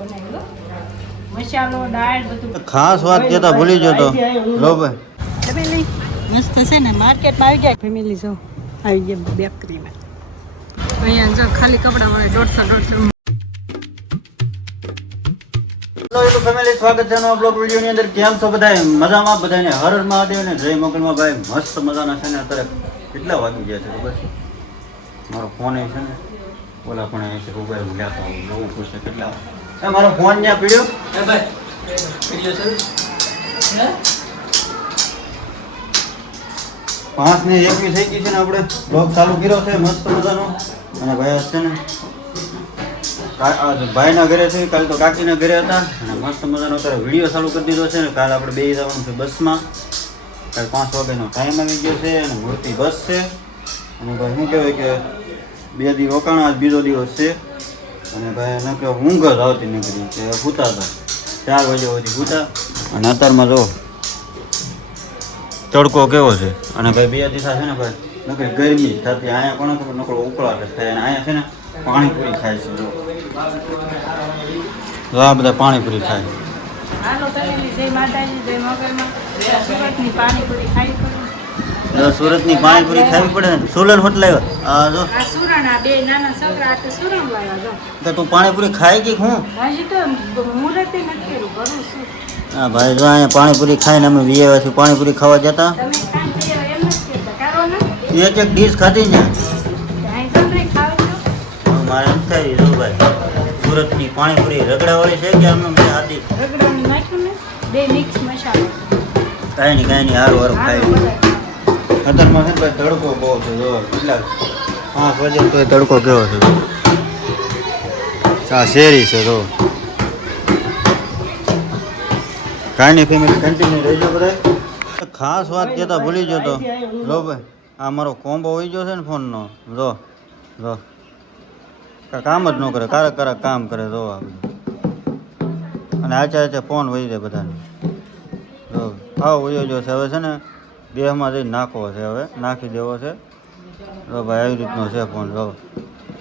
બનાવ્યો મસાલો દાળ બધું ખાસ વાત કેતા ભૂલી ગયો તો લો ભાઈ ફેમિલી મસ્ત છે ને માર્કેટમાં આવી ગયા ફેમિલી જો આવી ગયા બેકરીમાં અહીંયા જો ખાલી કપડા મળે 150 હેલો ફેમિલી સ્વાગત છે નવા બ્લોગ વિડિયો ની અંદર કેમ છો બધા મજામાં બધાને હર હર મહાદેવ ને જય મોગલમાં ભાઈ મસ્ત મજાના છે ને અત્યારે કેટલા વાગી ગયા છે ખબર છે મારો ફોન છે ને ઓલા પણ છે મોબાઈલ લેતો બહુ ખુશ છે કેટલા એ મારો ફોન ન્યા પીડ્યો એ ભાઈ પીડ્યો છે હે 5:21 થઈ ગઈ છે ને આપણે બ્લોગ ચાલુ કર્યો છે મસ્ત મજાનો અને ભાઈ છે ને ભાઈના ઘરે છે કાલે તો કાકીના ઘરે હતા અને મસ્ત મજાનો અત્યારે વિડીયો ચાલુ કરી દીધો છે ને કાલે આપણે બે જવાનું છે બસમાં કાલે 5 વાગ્યાનો ટાઈમ આવી ગયો છે અને મોટી બસ છે અને ભાઈ શું કહેવાય કે 2 દી રોકાણા આજ બીજો દિવસ છે અને ભાઈ ન કે ઊંઘ જ આવતી નીકળી કે સૂતા હતા 4 વાગ્યા સુધી સૂતા અને અત્યારમાં જો તડકો કેવો છે અને ભાઈ 2 દિવસ છે ને ભાઈ નકરી ગરમી થતી અહીંયા પણ ખબર નકરો ઉકળાટ થાય અને અહીંયા છે ને પાણીપુરી ખાય છે જો આ બધા પાણીપુરી ખાય હાલો ફેમિલી જય માતાજી જય મોગલમાં સુરતની પાણીપુરી ખાઈ પડે સુરતની પાણીપુરી ખાવી પડે ને સોલન હોટલ આવ્યો આ જો આ સુરણા બે નાના છોકરા આ સુરણ લાવ્યા જો તો તું પાણીપુરી ખાઈ ગઈ હું હજી તો મુહૂર્તે નથી કર્યું ભરું છું હા ભાઈ જો અહીંયા પાણીપુરી ખાઈને અમે વિયેવાથી પાણીપુરી ખાવા જતા તમે કામ કર્યો એમ નથી કરતા કરો ને એક ડીશ ખાધી ને અહીં જમરે ખાવ છો મારે એમ થાય જો ભાઈ સુરતની પાણીપુરી રગડાવાળી છે કે આમ બે આદી રગડાની નાખ્યું ને બે મિક્સ મસાલો કાંઈ નહીં હારું હારું ખાઈ અત્યારમાં છે ને ભાઈ તડકો બહુ છે જો કેટલા 5 વાગે તો તડકો કેવો છે આ શેરી છે તો કાંઈ નહીં ફેમિલી કન્ટિન્યુ રહેજો બધા ખાસ વાત કહેતા ભૂલી ગયો તો લો ભાઈ આ મારો કોમ્બો હોઈ ગયો છે ને ફોનનો જો કામ જ ન કરે કારક કામ કરે જો આ અને આચા ફોન વહી જાય બધાને જો આવો વયો જો છે હવે છે ને દેહમાં જઈને નાખવો છે હવે નાખી દેવો છે જો ભાઈ આવી રીતનો છે ફોન જો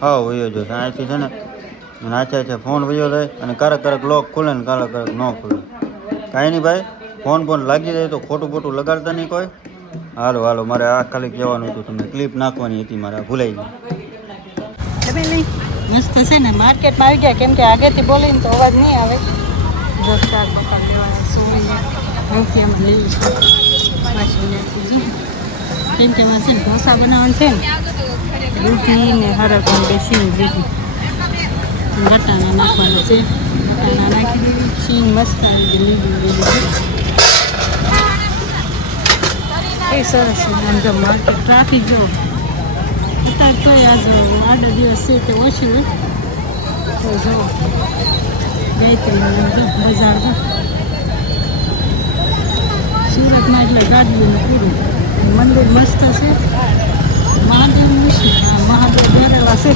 આવો વયો જો છે અહીંથી છે ને અને આચા ફોન વયો જાય અને કારક લોક ખુલે ને કારક ન ખુલે કાંઈ નહીં ભાઈ ફોન લાગી જાય તો ખોટું લગાડતા નહીં કોઈ હાલો મારે આ ખાલી કહેવાનું હતું તમને ક્લિપ નાખવાની હતી મારે ભૂલાઈ ગઈ મસ્ત છે ને માર્કેટમાં આવી ગયા કેમ કે આગળથી બોલીને તો અવાજ નહીં આવે 10 પપ્પા લેવાના સોઈને અહીંથી આમાં લેવું છે પાછું કેમ કે એમાં છે ને ઢોસા બનાવવાનું છે ને દૂધી ને હરક બેસીને દીધી ગટાણા નાખવાના છે ગટાણા નાખી દીધી છીન મસ્ત લીધું એ સરસ આમ જો માર્કેટ ટ્રાફિક જો અત્યારે તો આજ 8 દિવસ છે તે ઓછું હોય તો જો ગાયત્રી બજાર જો સુરતમાં એટલે ગાડીઓનું પૂરું મંદિર મસ્ત છે મહાદેવનું છે મહાદેવ બેરેલા છે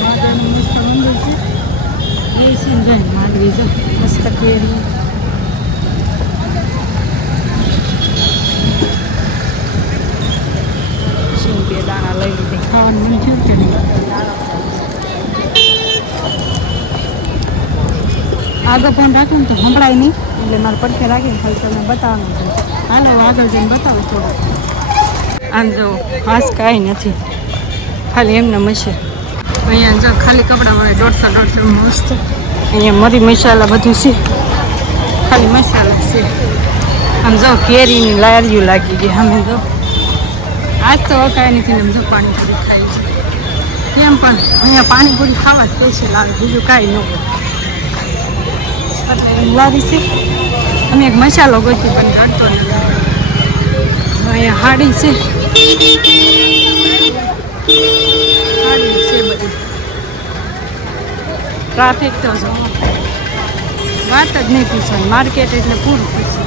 મહાદેવનું મસ્ત મંદિર છે એ સીન જાય માંડવી જો મસ્ત કેરી બે દાણા લઈ લીધી ખાવાનું મને થયું કે નહીં આગળ ફોન રાખું ને તો સંભળાય નહીં એટલે મારે પડખે રાખીને ખાલી તમને બતાવવાનું છે હાલો આગળ જઈને બતાવો થોડું આમ જો ખાસ કાંઈ નથી ખાલી એમને મશે અહીંયા જો ખાલી કપડાં મળે 150 મસ્ત અહીંયા મરી મસાલા બધું છે ખાલી મસાલા છે આમ જો કેરીની લારીઓ લાગી ગઈ અમે જો આજ તો કાંઈ નથી એમ જો પાણીપુરી ખાઈ છે કેમ પણ અહીંયા પાણીપુરી ખાવા જ પૈસે લાગે બીજું કાંઈ ન લાવી છે અમે એક મસાલો ગોતી પણ કાઢતો નથી અહીંયા હાડી છે બધી ટ્રાફિક તો જો વાત જ નહીં પૂછવાની માર્કેટ એટલે પૂરું પૂછે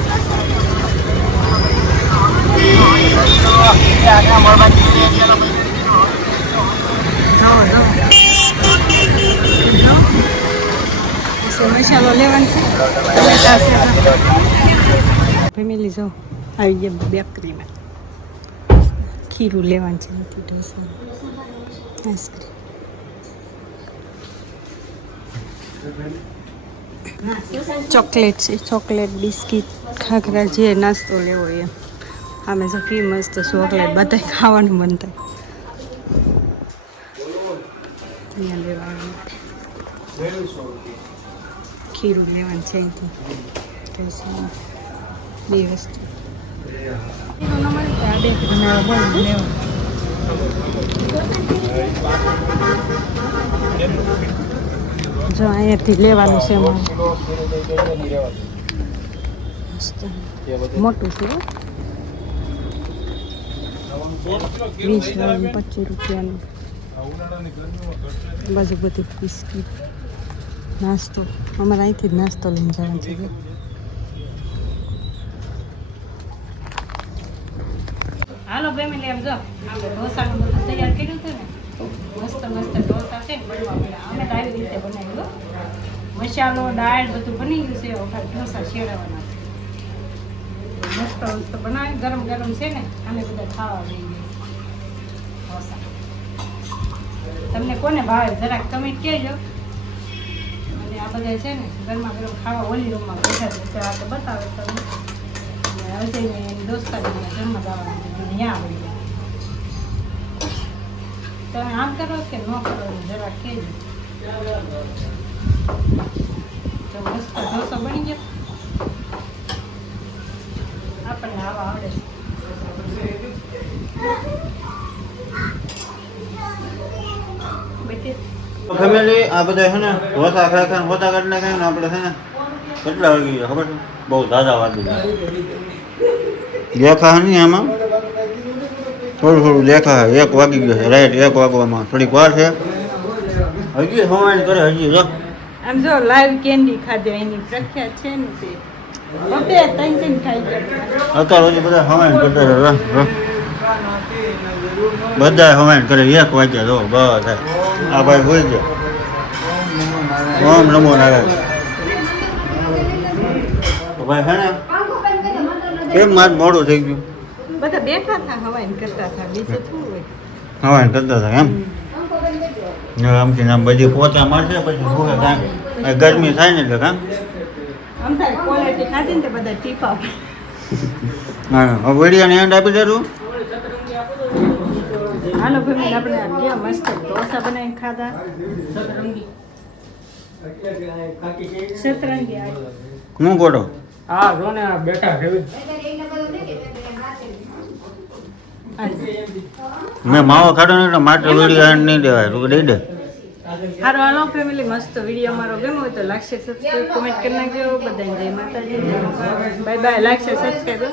મસાલો લેવાનો છે ફેમિલી જો આવી ગયા બેકરીમાં ખીરું લેવાનું છે આઈસ્ક્રીમ ચોકલેટ છે, ચોકલેટ બિસ્કિટ ખાખરા જે નાસ્તો લેવો એ આમે જો કી મસ્ત ચોકલેટ બધા ખાવાનું મન થાય અહીંયા લેવાનું ખીરું લેવાનું છે અહીંથી ઢોસા બે વસ્તુ ખીરું ન મળે તો આ બે બનાવવા બોલ લેવાનું જો અહીંયાથી લેવાનું છે અમારે મોટું છે 20 વાળું 25 રૂપિયાનું બાજુ બધી બિસ્કીટ નાસ્તો અમારે અહીંથી જ નાસ્તો લઈને જવાનો છે હાલો ફેમિલી એમ જો આપણે ઢોસાનું બધું તૈયાર કર્યું છે ને મસ્ત મસ્ત ઢોસા છે ને બનવા મળ્યા અમે તો આવી રીતે બનાવ્યું મસાલો દાળ બધું બની ગયું છે હવે ઢોસા શેરવાના મસ્ત મસ્ત બનાવી ગરમ ગરમ છે ને અમે બધા ખાવા જઈએ ઢોસા તમને કોને ભાવે જરાક કમેન્ટ કહેજો અને આ બધા છે ને ગરમા ગરમ ખાવા ઓલી રૂમમાં બેઠા છે તો આપણે બતાવે તમને અજયને દોસ્તારીને જન્મ દાવાનું અહીંયા આવી ગયા તમે આમ કરો કે ન કરો જરાક કહેજો તો મસ્ત ઢોસો બની ગયો આપણને આવા આવડે ફેમિલી આ બધા છે ને ઢોસા ખાઈ ખાઈને હોતા કાઢી નાખે ને આપણે છે ને કેટલા વાગી ગયા ખબર છે બહુ દાદા વાગી ગયા દેખા નહીં આમાં થોડું થોડું દેખા 1 વાગી ગયો છે રાઈટ 1 વાગવામાં થોડીક વાર છે હજી હવાણ કરે હજી જો આમ જો લાઈવ કેન્ડી ખાધે એની પ્રખ્યાત છે ને તે બબે ત્રણ ખાઈ ગયા અત્યારે હજી બધા હવાણ કરતા રહે બધા હવાણ કરે 1 વાગ્યા જો બસ આ ભાઈ હોઈ ગયા ઓમ નમો નારાયણ ભાઈ છે ને કેમ માર મોડું થઈ ગયું બધા બેઠા હતા હવાઈન કરતા હતા બીજું શું હોય હવાણ કરતા હતા એમ આમથી આમ બધી પોચા મારશે પછી ભૂખે કાંઈ ગરમી થાય ને એટલે કાં આમ થાય ક્વોલિટી ખાધી ને તે બધા ટીપા હા હવે વેડિયાને એન્ડ આપી દેતું હાલો ભાઈ આપણે કેવા મસ્ત ઢોસા બનાવીને ખાધા સતરંગી હું ગોડો હા જો ને બેઠા છે મેં માવો ખાધો ને એટલે માટે વેડિયા એન્ડ નહીં દેવાય તું દઈ દે હારો હાલો ફેમિલી મસ્ત વિડીયો અમારો ગમ્યો હોય તો લાઈક શેર સબસ્ક્રાઈબ કોમેન્ટ કરી નાખજો બધાને જય માતાજી bye bye like share subscribe